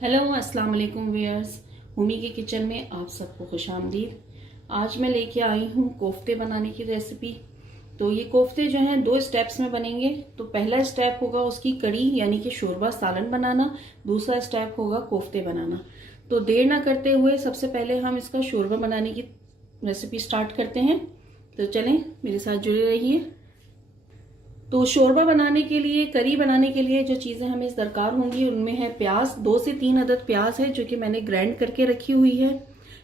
Hello अस्सलाम वालेकुम viewers, भूमि के किचन में आप सबको खुशामदीद। आज मैं लेके आई हूँ कोफ्ते बनाने की रेसिपी। तो ये कोफ्ते जो हैं 2 स्टेप्स में बनेंगे। तो पहला स्टेप होगा उसकी कड़ी यानी कि शोरबा सालन बनाना, दूसरा स्टेप होगा कोफ्ते बनाना। तो देर ना करते हुए सबसे पहले हम इसका शोरबा बनाने की रेसिपी स्टार्ट करते हैं। तो चलें मेरे साथ जुड़े रहिए। तो शोरबा बनाने के लिए, करी बनाने के लिए जो चीज़ें हमें दरकार होंगी उनमें है प्याज, 2 से 3 अदद प्याज है जो कि मैंने ग्राइंड करके रखी हुई है।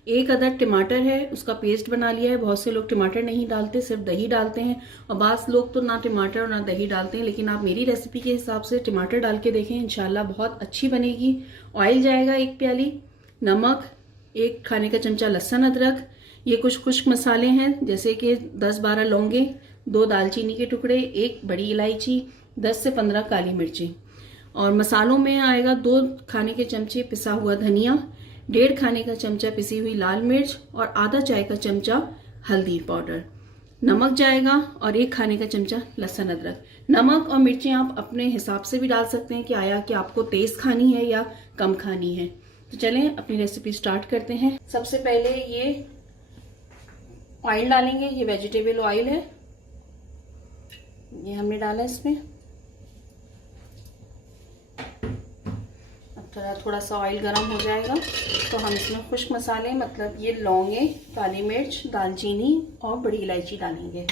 1 अदद टमाटर है, उसका पेस्ट बना लिया है। बहुत से लोग टमाटर नहीं डालते, सिर्फ दही डालते हैं, और बास लोग तो ना टमाटर और ना दही डालते हैं। लेकिन आप मेरी रेसिपी के हिसाब से टमाटर डाल के देखें, इंशाल्लाह बहुत अच्छी बनेगी। ऑयल जाएगा 1 प्याली, नमक, 1 खाने का चमचा लहसुन अदरक, ये कुछ खुश्क मसाले हैं जैसे कि 10-12 लौंगे, 2 दालचीनी के टुकड़े, 1 बड़ी इलायची, 10 से 15 काली मिर्ची। और मसालों में आएगा 2 खाने के चमचे पिसा हुआ धनिया, 1.5 खाने का चमचा पिसी हुई लाल मिर्च और आधा चाय का चमचा हल्दी पाउडर। नमक जाएगा और 1 खाने का चमचा लहसुन अदरक। नमक और मिर्चें आप अपने हिसाब से भी डाल सकते हैं कि आया कि आपको तेज खानी है या कम खानी है। तो चलें अपनी रेसिपी स्टार्ट करते हैं। सबसे पहले ये ऑयल डालेंगे, ये वेजिटेबल ऑयल है, ये हमने डाला इसमें। अब थोड़ा सा ऑयल गर्म हो जाएगा तो हम इसमें खुश्क मसाले मतलब ये लौंगे, काली मिर्च, दालचीनी और बड़ी इलायची डालेंगे।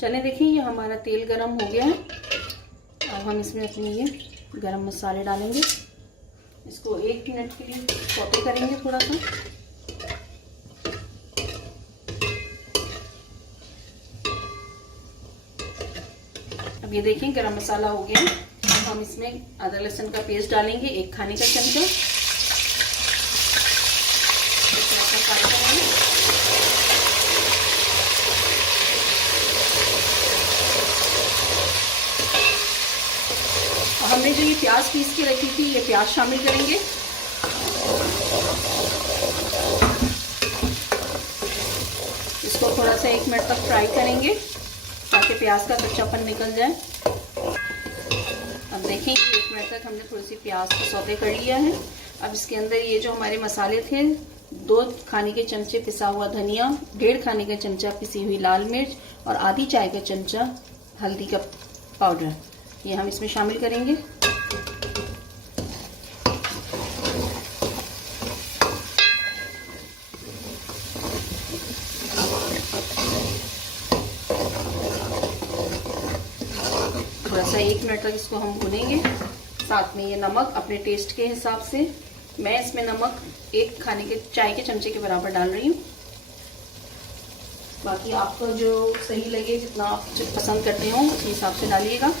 चलें देखिए ये हमारा तेल गर्म हो गया है। अब हम इसमें अपने ये गरम मसाले डालेंगे। इसको 1 मिनट के लिए सौते करेंगे थोड़ा सा। अब ये देखें गरम मसाला हो गया। अब हम इसमें अदरक लहसुन का पेस्ट डालेंगे, 1 खाने का चमचा। हमने जो ये प्याज पीस के रखी थी ये प्याज शामिल करेंगे। इसको थोड़ा सा 1 मिनट तक फ्राई करेंगे ताकि प्याज का कच्चापन निकल जाए। अब देखें 1 मिनट तक हमने थोड़ी सी प्याज को सौते कर लिया है। अब इसके अंदर ये जो हमारे मसाले थे, 2 खाने के चमचे पिसा हुआ धनिया, 1.5 खाने का चमचा पिसी हुई लाल मिर्च और आधी चाय का चमचा हल्दी का पाउडर, ये हम इसमें शामिल करेंगे। थोड़ा सा 1 मिनट तक इसको हम भूनेंगे। साथ में ये नमक अपने टेस्ट के हिसाब से, मैं इसमें नमक 1 खाने के चाय के चमचे के बराबर डाल रही हूँ। बाकी आपको जो सही लगे, जितना आप पसंद करते हो उस हिसाब से डालिएगा।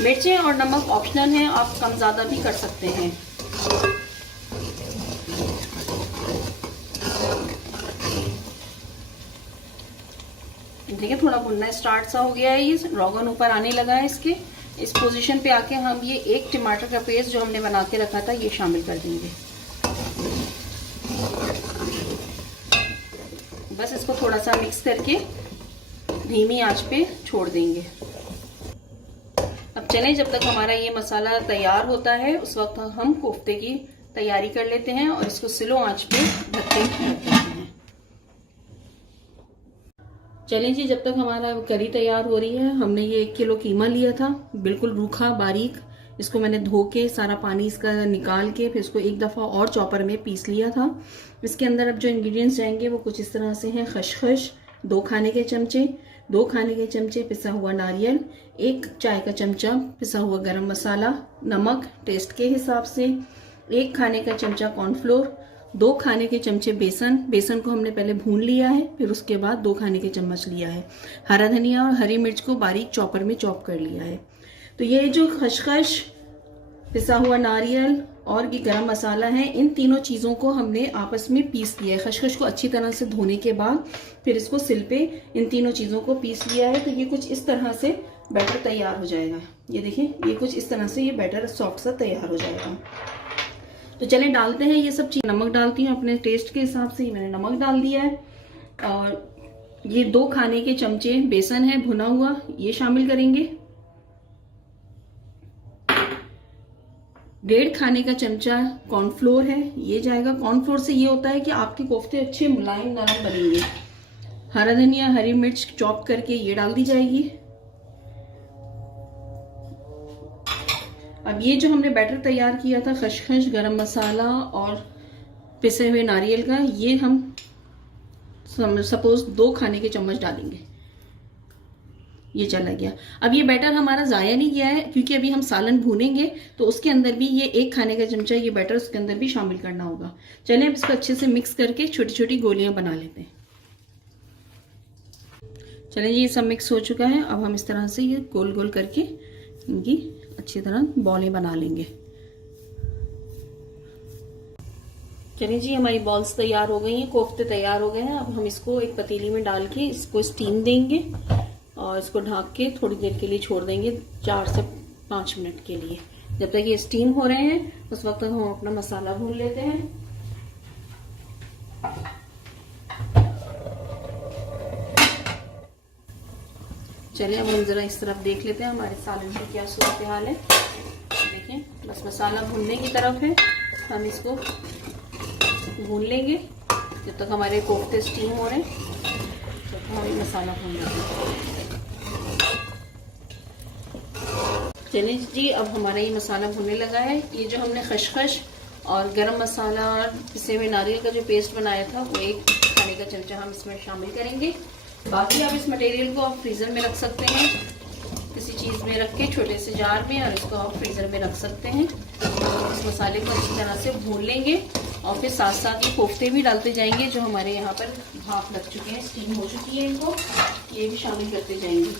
मिर्चें और नमक ऑप्शनल है, आप कम ज़्यादा भी कर सकते हैं। देखिए थोड़ा भुनना स्टार्ट सा हो गया है, ये रोगन ऊपर आने लगा है। इसके इस पोजीशन पे आके हम ये 1 टमाटर का पेस्ट जो हमने बना के रखा था ये शामिल कर देंगे। बस इसको थोड़ा सा मिक्स करके धीमी आंच पे छोड़ देंगे। अब चलें जब तक हमारा ये मसाला तैयार होता है उस वक्त हम कोफ्ते की तैयारी कर लेते हैं और इसको स्लो आंच पे ढक के रख देते हैं। चलें जी, जब तक हमारा करी तैयार हो रही है, हमने ये 1 किलो कीमा लिया था, बिल्कुल रूखा बारीक। इसको मैंने धो के सारा पानी इसका निकाल के फिर इसको 1 दफ़ा और चॉपर में पीस लिया था। इसके अंदर अब जो इंग्रेडिएंट्स जाएंगे वो कुछ इस तरह से हैं। खसखस 2 खाने के चमचे, 2 खाने के चमचे पिसा हुआ नारियल, 1 चाय का चमचा पिसा हुआ गरम मसाला, नमक टेस्ट के हिसाब से, 1 खाने का चमचा कॉर्नफ्लोर, 2 खाने के चमचे बेसन, बेसन को हमने पहले भून लिया है, फिर उसके बाद 2 खाने के चम्मच लिया है। हरा धनिया और हरी मिर्च को बारीक चॉपर में चॉप कर लिया है। तो ये जो खसखस, पिसा हुआ नारियल और ये गरम मसाला है, इन तीनों चीज़ों को हमने आपस में पीस लिया है। खसखस को अच्छी तरह से धोने के बाद फिर इसको सिल पे इन तीनों चीज़ों को पीस लिया है। तो ये कुछ इस तरह से बैटर तैयार हो जाएगा। ये देखें, ये कुछ इस तरह से ये बैटर सॉफ्ट सा तैयार हो जाएगा। तो चलें डालते हैं ये सब चीज़। नमक डालती हूँ अपने टेस्ट के हिसाब से, मैंने नमक डाल दिया है। और ये 2 खाने के चमचे बेसन है भुना हुआ, ये शामिल करेंगे। 1.5 खाने का चमचा कॉर्नफ्लोर है, ये जाएगा। कॉर्नफ्लोर से ये होता है कि आपके कोफ्ते अच्छे मुलायम नरम बनेंगे। हरा धनिया, हरी मिर्च चॉप करके ये डाल दी जाएगी। अब ये जो हमने बैटर तैयार किया था खसखस, गरम मसाला और पिसे हुए नारियल का, ये हम सपोज 2 खाने के चम्मच डालेंगे। ये चला गया। अब ये बैटर हमारा ज़ाया नहीं गया है, क्योंकि अभी हम सालन भूनेंगे तो उसके अंदर भी ये 1 खाने का चमचा ये बैटर उसके अंदर भी शामिल करना होगा। चलिए अब इसको अच्छे से मिक्स करके छोटी छोटी गोलियां बना लेते हैं। चलिए ये सब मिक्स हो चुका है। अब हम इस तरह से ये गोल गोल करके इनकी अच्छी तरह बॉलें बना लेंगे। चलिए जी, हमारी बॉल्स तैयार हो गई हैं, कोफ्ते तैयार हो गए हैं। अब हम इसको एक पतीली में डाल के इसको स्टीम देंगे और इसको ढक के थोड़ी देर के लिए छोड़ देंगे, 4 से 5 मिनट के लिए। जब तक ये स्टीम हो रहे हैं उस वक्त तक हम अपना मसाला भून लेते हैं। चलिए अब हम जरा इस तरफ देख लेते हैं हमारे सालन की क्या सूरत हाल है। देखें, बस मसाला भूनने की तरफ है, हम इसको भून लेंगे जब तक हमारे कोफ्ते स्टीम हो रहे हैं। तो हमें मसाला भून लेंगे। चलिए जी, अब हमारा ये मसाला भुनने लगा है। ये जो हमने खसखस और गरम मसाला और पिसे हुए नारियल का जो पेस्ट बनाया था वो 1 खाने का चमचा हम इसमें शामिल करेंगे। बाकी आप इस मटेरियल को आप फ्रीज़र में रख सकते हैं, किसी चीज़ में रख के छोटे से जार में, और इसको आप फ्रीज़र में रख सकते हैं। इस मसाले को अच्छी तरह से भून लेंगे और फिर साथ साथ ये कोफ्ते भी डालते जाएंगे जो हमारे यहाँ पर भाप लग चुके हैं, स्टीम हो चुकी है, इनको ये भी शामिल करते जाएंगे।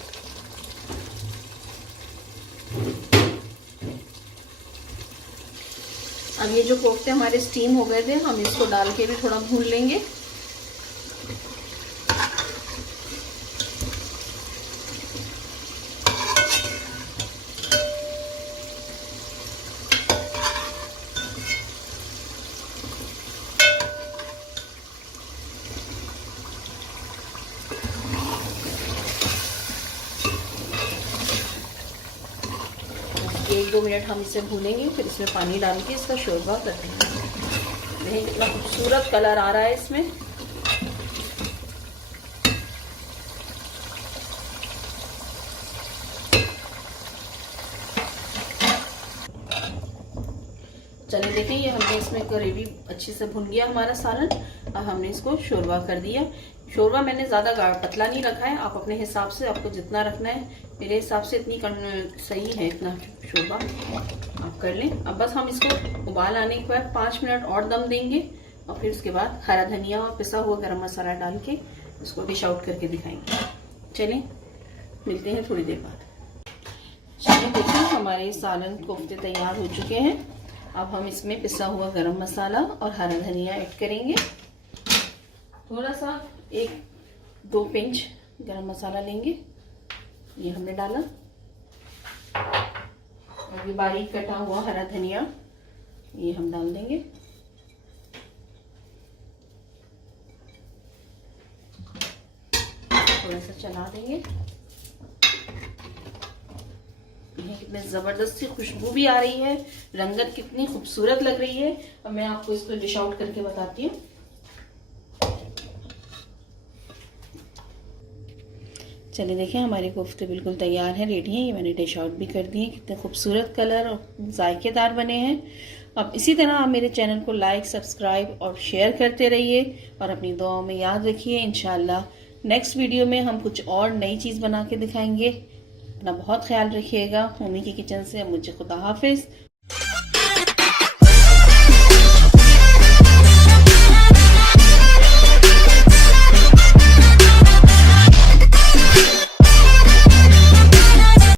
अब ये जो कोफ्ते हमारे स्टीम हो गए थे, हम इसको डाल के भी थोड़ा भून लेंगे। एक 2 मिनट हम इसे भूनेंगे, फिर इसमें पानी डाल के इसका शोरबा कर देंगे। देखिए कितना खूबसूरत कलर आ रहा है इसमें। चलिए देखिए, ये हमने इसमें ग्रेवी अच्छे से भुन गया हमारा सालन। अब हमने इसको शोरबा कर दिया। शोरबा मैंने ज़्यादा पतला नहीं रखा है, आप अपने हिसाब से, आपको जितना रखना है, मेरे हिसाब से इतनी सही है, इतना शोरबा आप कर लें। अब बस हम इसको उबाल आने के बाद 5 मिनट और दम देंगे और फिर उसके बाद हरा धनिया और पिसा हुआ गरम मसाला डाल के उसको डिश आउट करके दिखाएंगे। चलें, मिलते हैं थोड़ी देर बाद। चलिए देखिए, हमारे सालन कोफ्ते तैयार हो चुके हैं। अब हम इसमें पिसा हुआ गरम मसाला और हरा धनिया ऐड करेंगे। थोड़ा सा 1-2 पिंच गरम मसाला लेंगे, ये हमने डाला। और ये बारीक कटा हुआ हरा धनिया ये हम डाल देंगे। थोड़ा सा चला देंगे। कितने जबरदस्त सी खुशबू भी आ रही है, रंगत कितनी खूबसूरत लग रही है। अब मैं आपको इसको डिश आउट करके बताती हूँ। चलिए देखिए, हमारे कोफ्ते बिल्कुल तैयार हैं, रेडी हैं। ये मैंने डिश आउट भी कर दिए। कितने खूबसूरत कलर और जायकेदार बने हैं। अब इसी तरह आप मेरे चैनल को लाइक, सब्सक्राइब और शेयर करते रहिए और अपनी दुआओं में याद रखिए। इंशाल्लाह नेक्स्ट वीडियो में हम कुछ और नई चीज़ बना के दिखाएंगे। अपना बहुत ख्याल रखिएगा। होमी की किचन से मुझे खुदा हाफिज।